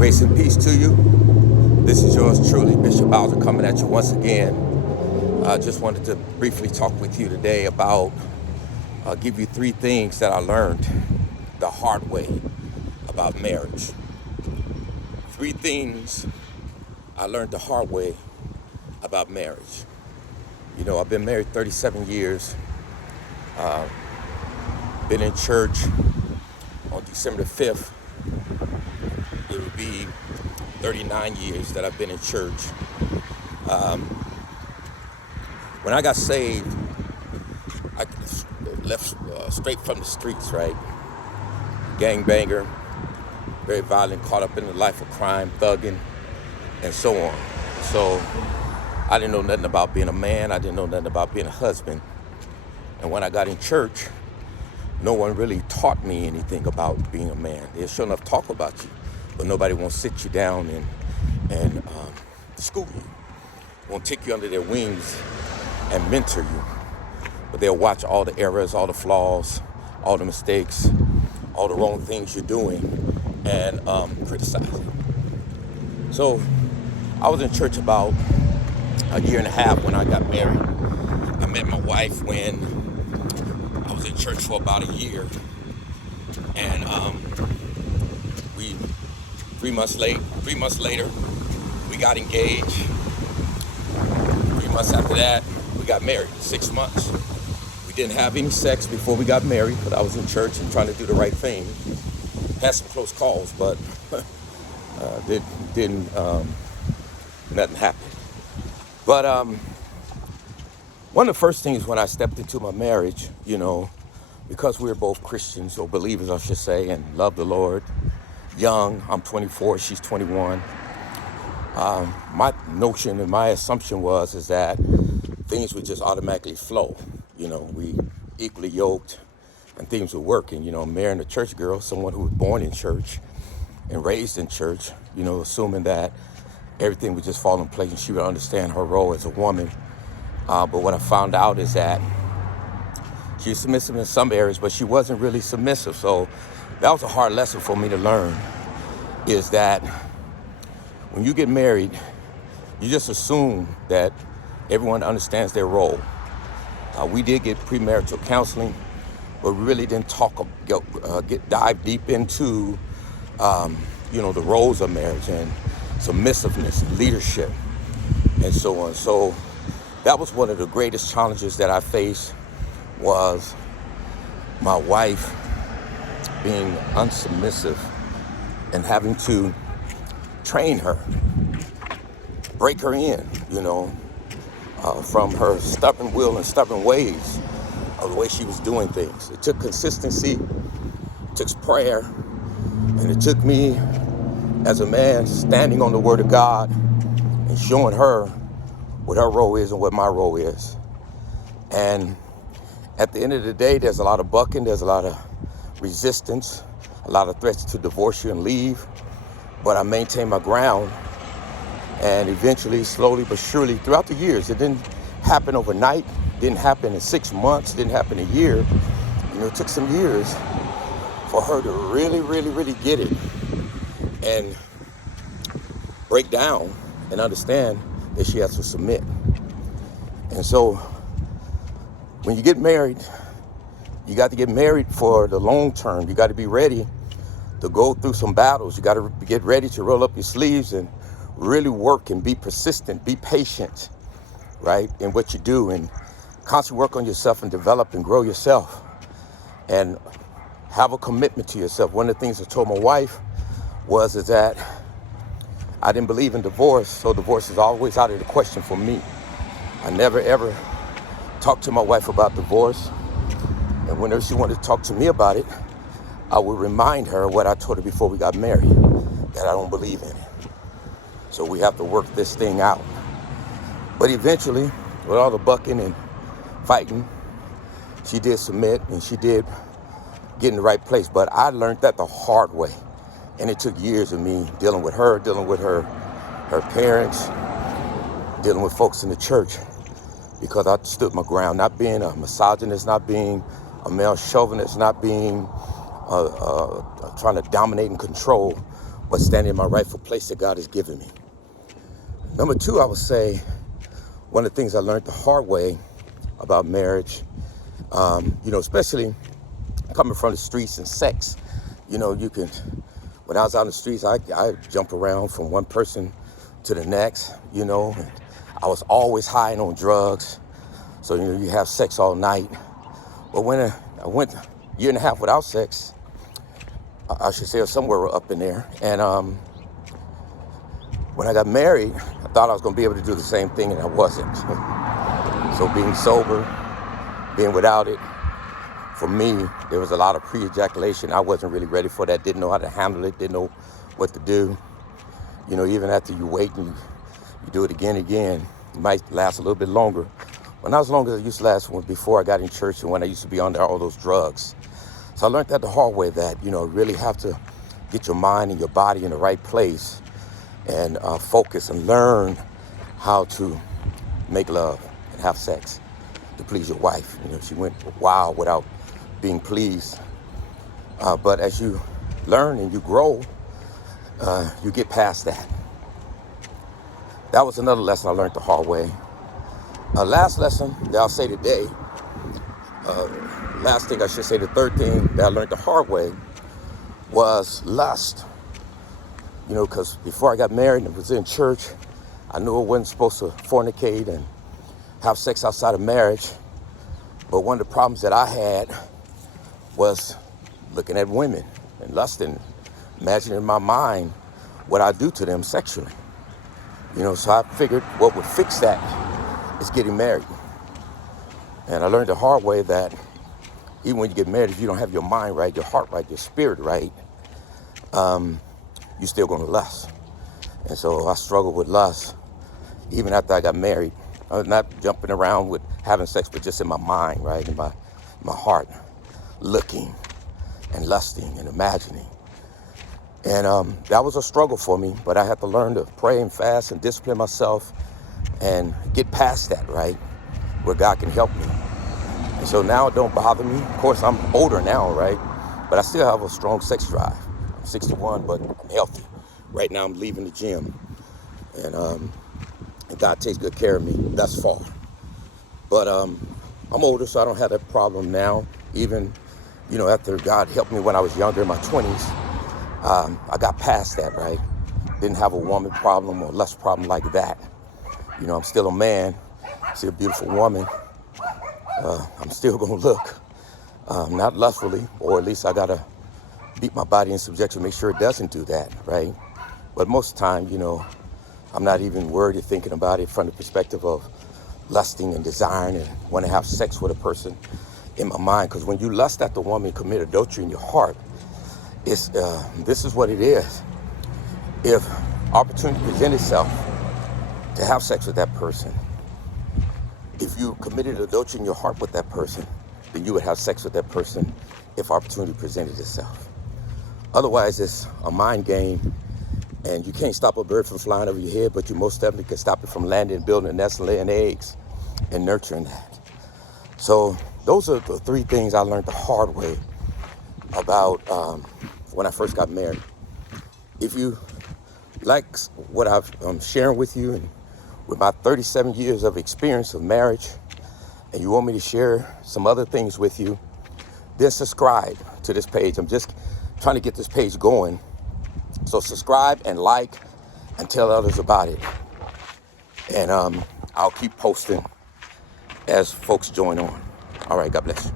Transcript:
Grace and peace to you. This is yours truly, Bishop Bowser, coming at you once again. I just wanted to briefly talk with you today about, give you 3 things that I learned the hard way about marriage. 3 things I learned the hard way about marriage. You know, I've been married 37 years. Been in church on December the 5th. It will be 39 years that I've been in church. When I got saved, I left straight from the streets, right? Gangbanger, very violent, caught up in the life of crime, thugging, and so on. So I didn't know nothing about being a man. I didn't know nothing about being a husband. And when I got in church, no one really taught me anything about being a man. They sure enough talk about you, but nobody won't sit you down and school you. Won't take you under their wings and mentor you. But they'll watch all the errors, all the flaws, all the mistakes, all the wrong things you're doing, and criticize it. So I was in church about a year and a half when I got married. I met my wife when I was in church for about a year, and we 3 months later we got engaged. 3 months after that we got married. 6 months. We didn't have any sex before we got married, but I was in church and trying to do the right thing. Had some close calls, but nothing happened. But one of the first things when I stepped into my marriage, you know, because we were both Christians, or believers I should say, and love the Lord, young, I'm 24, she's 21. My notion and my assumption is that things would just automatically flow. You know, we equally yoked and things would work. And, you know, marrying a church girl, someone who was born in church and raised in church, you know, assuming that everything would just fall in place and she would understand her role as a woman. But what I found out is that she was submissive in some areas, but she wasn't really submissive. So that was a hard lesson for me to learn, is that when you get married, you just assume that everyone understands their role. We did get premarital counseling, but we really didn't dive deep into, you know, the roles of marriage and submissiveness, leadership, and so on. So that was one of the greatest challenges that I faced, was my wife being unsubmissive and having to train her, break her in, you know, from her stubborn will and stubborn ways of the way she was doing things. It took consistency, it took prayer, and it took me as a man standing on the Word of God and showing her what her role is and what my role is. And at the end of the day, there's a lot of bucking, there's a lot of resistance, a lot of threats to divorce you and leave. But I maintained my ground, and eventually, slowly but surely, throughout the years, it didn't happen overnight, didn't happen in 6 months, didn't happen a year. You know, it took some years for her to really, really, really get it and break down and understand that she has to submit. And so when you get married, you got to get married for the long term. You got to be ready to go through some battles. You got to get ready to roll up your sleeves and really work and be persistent, be patient, right, in what you do, and constantly work on yourself and develop and grow yourself and have a commitment to yourself. One of the things I told my wife is that I didn't believe in divorce, so divorce is always out of the question for me. I never ever talked to my wife about divorce, and whenever she wanted to talk to me about it, I would remind her what I told her before we got married, that I don't believe in it. So we have to work this thing out. But eventually, with all the bucking and fighting, she did submit and she did get in the right place. But I learned that the hard way. And it took years of me dealing with her parents, dealing with folks in the church, because I stood my ground, not being a misogynist, not being a male chauvinist, not being trying to dominate and control, but standing in my rightful place that God has given me. Number two, I would say one of the things I learned the hard way about marriage, especially coming from the streets and sex. When I was out in the streets, I jump around from one person to the next, and I was always high and on drugs. So, you have sex all night. But when I went a year and a half without sex, I should say somewhere up in there. And when I got married, I thought I was going to be able to do the same thing, and I wasn't. So being sober, being without it, for me, there was a lot of pre-ejaculation. I wasn't really ready for that, didn't know how to handle it, didn't know what to do. Even after you wait and you do it again and again, it might last a little bit longer. But not as long as it used to last before I got in church and when I used to be under all those drugs. So I learned that the hard way, that, really have to get your mind and your body in the right place and focus and learn how to make love and have sex to please your wife. She went wild without being pleased. But as you learn and you grow, you get past that. That was another lesson I learned the hard way. Last lesson that I'll say today, last thing I should say, the third thing that I learned the hard way was lust. Because before I got married and was in church, I knew I wasn't supposed to fornicate and have sex outside of marriage. But one of the problems that I had was looking at women and lusting, imagining in my mind what I do to them sexually. So I figured what would fix that is getting married. And I learned the hard way that even when you get married, if you don't have your mind right, your heart right, your spirit right, you're still going to lust. And so I struggled with lust even after I got married. I was not jumping around with having sex, but just in my mind, right, in my heart, looking and lusting and imagining. And that was a struggle for me, but I had to learn to pray and fast and discipline myself and get past that, right, where God can help me. And so now it don't bother me. Of course, I'm older now, right, but I still have a strong sex drive. I'm 61, but I'm healthy. Right now I'm leaving the gym, and God takes good care of me thus far. But I'm older, so I don't have that problem now. Even, after God helped me when I was younger in my 20s, I got past that, right? Didn't have a woman problem or lust problem like that. I'm still a man, see a beautiful woman. I'm still gonna look, not lustfully, or at least I gotta beat my body in subjection, make sure it doesn't do that, right? But most of the time, I'm not even worried or thinking about it from the perspective of lusting and desiring and want to have sex with a person in my mind. Because when you lust after a woman, commit adultery in your heart, this is what it is. If opportunity presents itself to have sex with that person, if you committed adultery in your heart with that person, then you would have sex with that person if opportunity presented itself. Otherwise, it's a mind game, and you can't stop a bird from flying over your head, but you most definitely can stop it from landing, building a nest, and laying eggs, and nurturing that. So those are the three things I learned the hard way about when I first got married. If you like what I'm sharing with you, and with my 37 years of experience of marriage, and you want me to share some other things with you, then subscribe to this page. I'm just trying to get this page going. So subscribe and like and tell others about it. And I'll keep posting as folks join on. All right, God bless you.